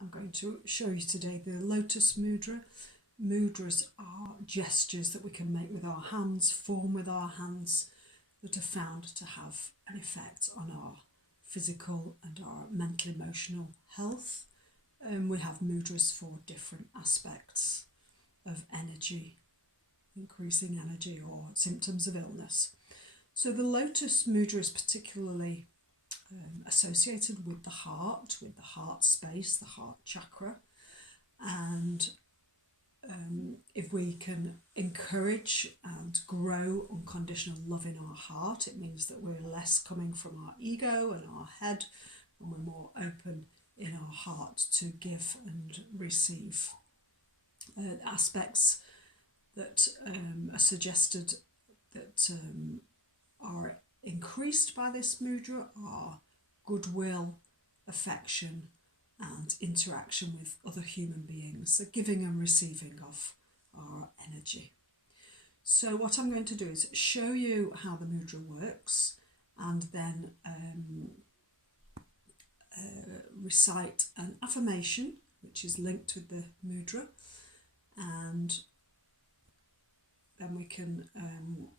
I'm going to show you today the Lotus Mudra. Mudras are gestures that we can make with our hands, form with our hands, that are found to have an effect on our physical and our mental emotional health. We have mudras for different aspects of energy, increasing energy or symptoms of illness. So the Lotus Mudra is particularly associated with the heart space, the heart chakra. And if we can encourage and grow unconditional love in our heart, it means that we're less coming from our ego and our head, and we're more open in our heart to give and receive. Aspects that are suggested that are increased by this mudra are goodwill, affection, and interaction with other human beings, so giving and receiving of our energy. So what I'm going to do is show you how the mudra works, and then recite an affirmation which is linked with the mudra, and then we can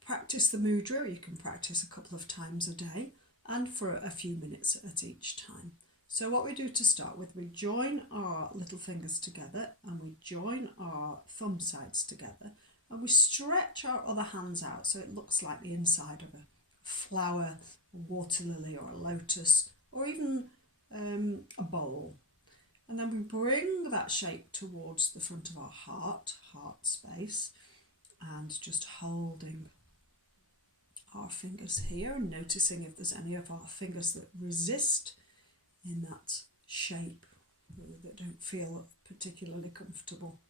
practice the mudra. You can practice a couple of times a day and for a few minutes at each time. So what we do to start with, we join our little fingers together and we join our thumb sides together, and we stretch our other hands out so it looks like the inside of a flower, a water lily or a lotus, or even a bowl. And then we bring that shape towards the front of our heart space, and just holding our fingers here and noticing if there's any of our fingers that resist in that shape, that don't feel particularly comfortable.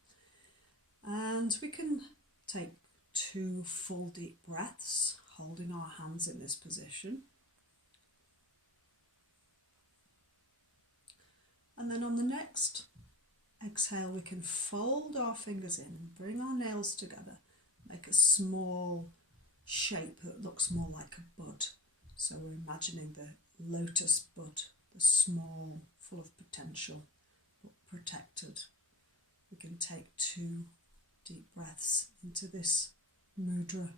And we can take 2 full deep breaths, holding our hands in this position. And then on the next exhale, we can fold our fingers in and bring our nails together, make a small shape that looks more like a bud. So we're imagining the lotus bud, the small, full of potential, but protected. We can take 2 deep breaths into this mudra.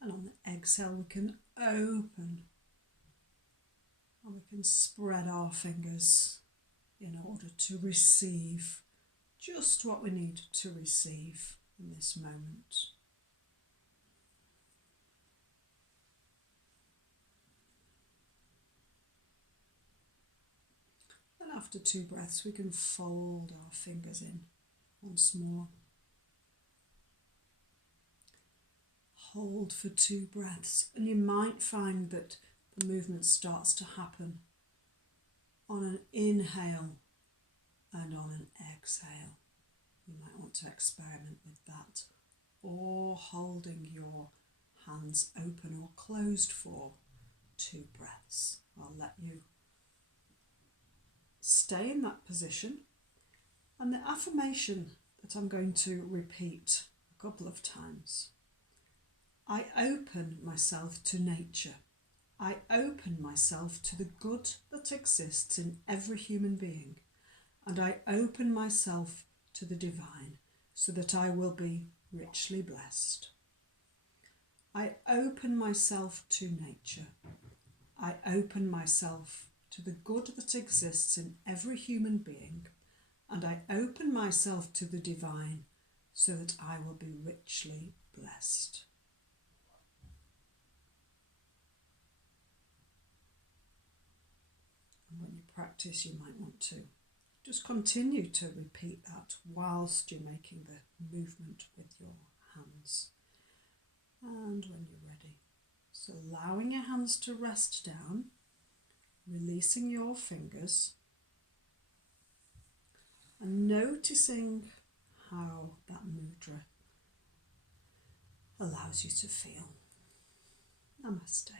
And on the exhale, we can open, and we can spread our fingers in order to receive just what we need to receive in this moment. And after 2 breaths, we can fold our fingers in once more. Hold for 2 breaths, and you might find that the movement starts to happen on an inhale and on an exhale. You might want to experiment with that, or holding your hands open or closed for 2 breaths. I'll let you stay in that position. And the affirmation that I'm going to repeat a couple of times: I open myself to nature. I open myself to the good that exists in every human being, and I open myself to the divine so that I will be richly blessed. I open myself to nature. I open myself to the good that exists in every human being, and I open myself to the divine so that I will be richly blessed. And when you practice, you might want to just continue to repeat that whilst you're making the movement with your hands. And when you're ready, so allowing your hands to rest down, releasing your fingers, and noticing how that mudra allows you to feel. Namaste.